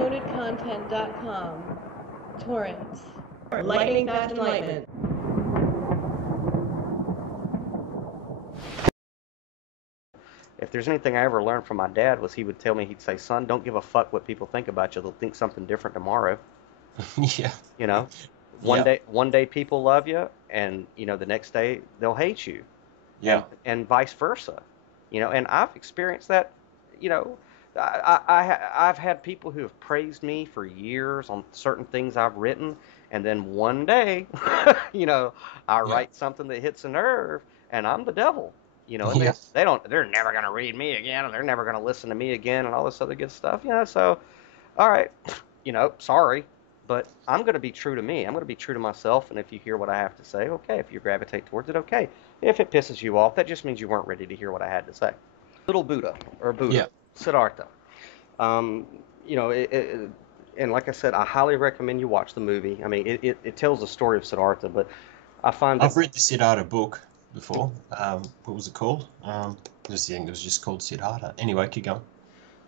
downloadedcontent.com. Torrents. Lightning fast enlightenment. If there's anything I ever learned from my dad was he would tell me, he'd say, son, don't give a fuck what people think about you. They'll think something different tomorrow. Yeah. You know, Yeah. one day people love you, and the next day they'll hate you, Yeah. and vice versa. And I've experienced that. You know, I've had people who have praised me for years on certain things I've written, and then one day, I Yeah. write something that hits a nerve, and I'm the devil. And Yeah. they're never gonna read me again, and they're never gonna listen to me again, and all this other good stuff. So all right, sorry, but I'm going to be true to me. I'm going to be true to myself, and if you hear what I have to say, okay. If you gravitate towards it, okay. If it pisses you off, that just means you weren't ready to hear what I had to say. Little Buddha, or Buddha, Yeah. Siddhartha. Um, and like I said, I highly recommend you watch the movie. I mean, it tells the story of Siddhartha, but I find that, I've read the Siddhartha book before. What was it called? Just think it was just called Siddhartha. Anyway, keep going.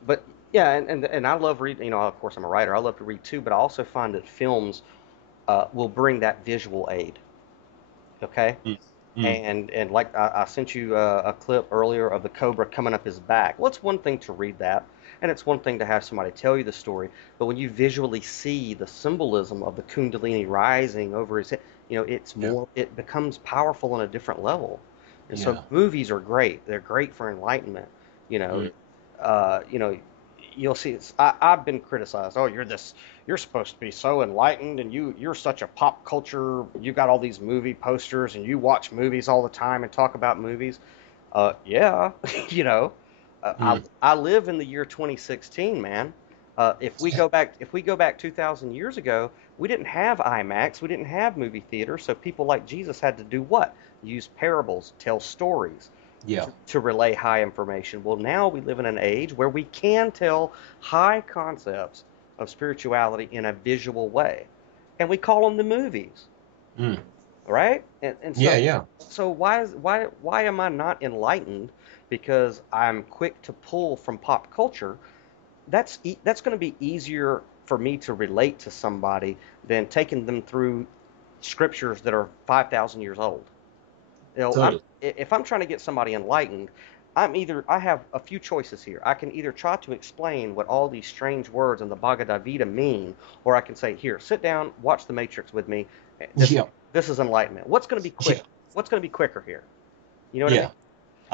but yeah, and I love reading. Of course, I'm a writer. I love to read too, but I also find that films will bring that visual aid. Okay. Mm. Mm. And like I sent you a clip earlier of the cobra coming up his back. Well, it's one thing to read that, and it's one thing to have somebody tell you the story. But when you visually see the symbolism of the Kundalini rising over his head, Yeah. it becomes powerful on a different level. And so Yeah. movies are great. They're great for enlightenment. You know, Mm. uh, you know, you'll see. I've been criticized. Oh, you're supposed to be so enlightened, and you're such a pop culture. You got all these movie posters, and you watch movies all the time and talk about movies. Yeah, you know, Mm. I live in the year 2016, man. If we go back 2,000 years ago, we didn't have IMAX, we didn't have movie theaters, so people like Jesus had to do what? Use parables, tell stories Yeah. to relay high information. Well, now we live in an age where we can tell high concepts of spirituality in a visual way, and we call them the movies, Mm. right? And Yeah. so, Yeah. why am I not enlightened? Because I'm quick to pull from pop culture. That's going to be easier for me to relate to somebody than taking them through scriptures that are 5,000 years old. Totally. If I'm trying to get somebody enlightened, I have a few choices here. I can either try to explain what all these strange words in the Bhagavad Gita mean, or I can say, here, sit down, watch The Matrix with me. This Yeah. this is enlightenment. What's going to be quick? Yeah. What's going to be quicker here? You know what I mean? Yeah.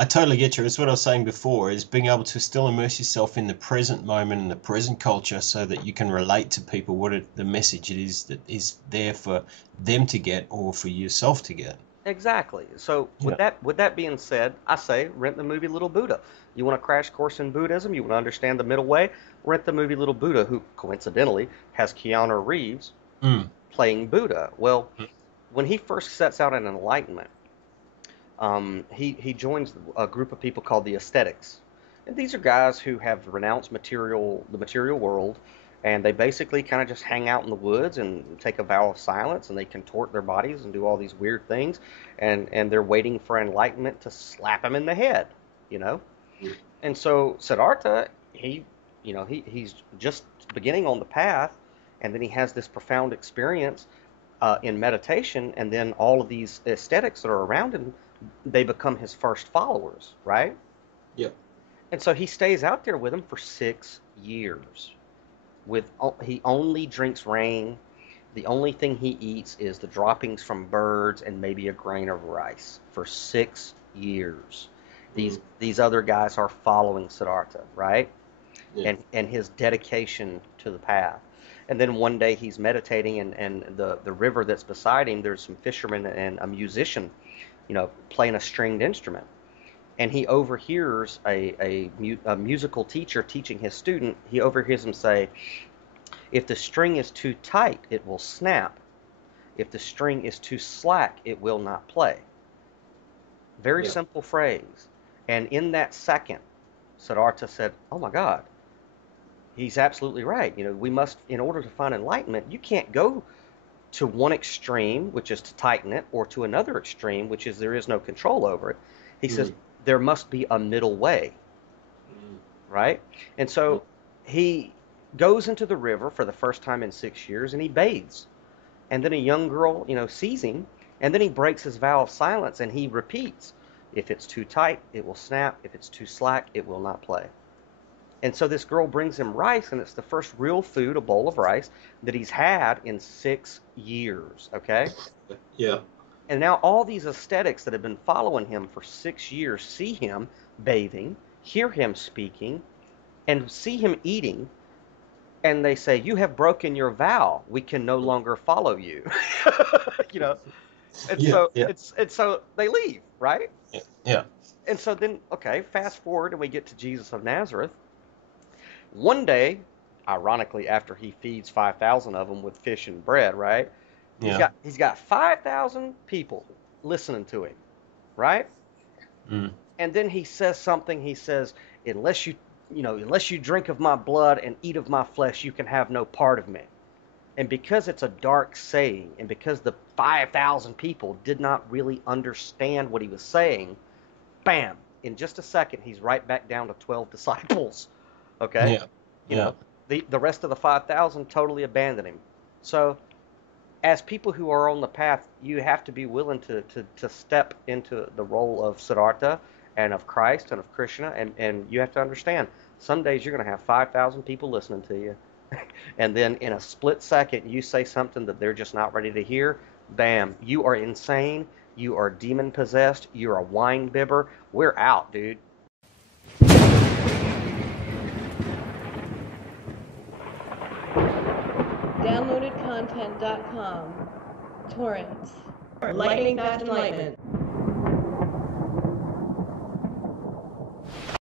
I totally get you. It's what I was saying before, is being able to still immerse yourself in the present moment and the present culture so that you can relate to people the message it is that is there for them to get or for yourself to get. Exactly. So with Yeah. that being said, I say rent the movie Little Buddha. You want a crash course in Buddhism? You want to understand the middle way? Rent the movie Little Buddha, who coincidentally has Keanu Reeves Mm. playing Buddha. Well, when he first sets out in enlightenment, he joins a group of people called the Aesthetics, and these are guys who have renounced the material world, and they basically kind of just hang out in the woods and take a vow of silence, and they contort their bodies and do all these weird things, and they're waiting for enlightenment to slap them in the head, you know. Mm. And so Siddhartha, he's just beginning on the path, and then he has this profound experience in meditation, and then all of these aesthetics that are around him, they become his first followers, right? Yeah. And so he stays out there with them for 6 years. He only drinks rain. The only thing he eats is the droppings from birds and maybe a grain of rice for 6 years. Mm. These other guys are following Siddhartha, right? Yeah. And his dedication to the path. And then one day he's meditating, and the river that's beside him, there's some fishermen and a musician, playing a stringed instrument. And he overhears a musical teacher teaching his student. He overhears him say, if the string is too tight, it will snap. If the string is too slack, it will not play. Very Yeah. simple phrase. And in that second, Siddhartha said, oh my God, he's absolutely right. We must, in order to find enlightenment, you can't go to one extreme, which is to tighten it, or to another extreme, which is there is no control over it. He says Mm. there must be a middle way, Mm. right? And Mm. so he goes into the river for the first time in 6 years, and he bathes. And then a young girl, sees him, and then he breaks his vow of silence and he repeats, if it's too tight, it will snap. If it's too slack, it will not play. And so this girl brings him rice, and it's the first real food, a bowl of rice, that he's had in 6 years, okay? Yeah. And now all these aesthetics that have been following him for 6 years see him bathing, hear him speaking, and see him eating, and they say, you have broken your vow. We can no longer follow you. you know, and Yeah. so Yeah. so they leave, right? Yeah. Yeah. And so then, okay, fast forward and we get to Jesus of Nazareth. One day, ironically, after he feeds 5,000 of them with fish and bread, right? Yeah. He's got 5,000 people listening to him, right? Mm. And then he says something. He says, unless you drink of my blood and eat of my flesh, you can have no part of me. And because it's a dark saying, and because the 5,000 people did not really understand what he was saying, bam, in just a second, he's right back down to 12 disciples. Okay? Yeah. You Yeah. know, the rest of the 5,000 totally abandon him. So, as people who are on the path, you have to be willing to step into the role of Siddhartha and of Christ and of Krishna, and you have to understand, some days you're going to have 5,000 people listening to you, and then in a split second, you say something that they're just not ready to hear, bam, you are insane, you are demon-possessed, you're a wine bibber, we're out, dude. DownloadedContent.com. Torrents. Lightning Fast Enlightenment.